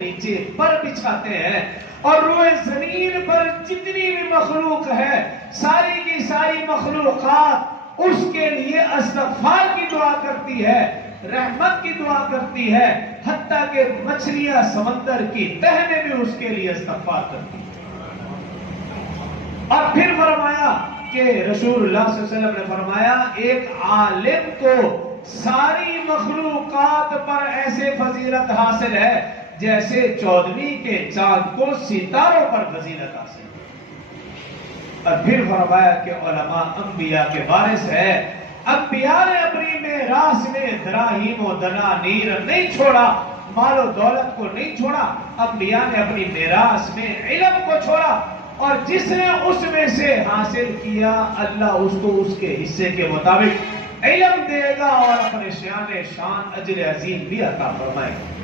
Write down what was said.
نیچے پر بچھاتے ہیں اور روئے زمین پر جتنی بھی مخلوق ہے ساری کی ساری مخلوقات اس کے لیے استغفار کی دعا کرتی ہے، رحمت کی دعا کرتی ہے، حتیٰ کہ مچھلیاں سمندر کی تہ میں بھی اس کے لیے استغفار کرتی ہیں۔ اور پھر فرمایا کہ رسول اللہ صلی اللہ علیہ وسلم نے فرمایا ایک عالم کو ساری مخلوقات پر ایسے فضیلت حاصل ہے جیسے 14ویں کے چاند کو ستاروں پر فضیلت حاصل ہے۔ اور پھر فرمایا کہ علماء انبیاء کے وارث ہے، انبیاء نے اپنی میراث میں دراہیم و دنانیر نہیں چھوڑا، مال و دولت کو نہیں چھوڑا، انبیاء نے اپنی میراث میں علم کو چھوڑا، اور جس نے اس میں سے حاصل کیا اللہ اس کو اس کے حصے کے مطابق علم دے گا اور اپنے شان اجر عظیم بھی عطا فرمائے گا۔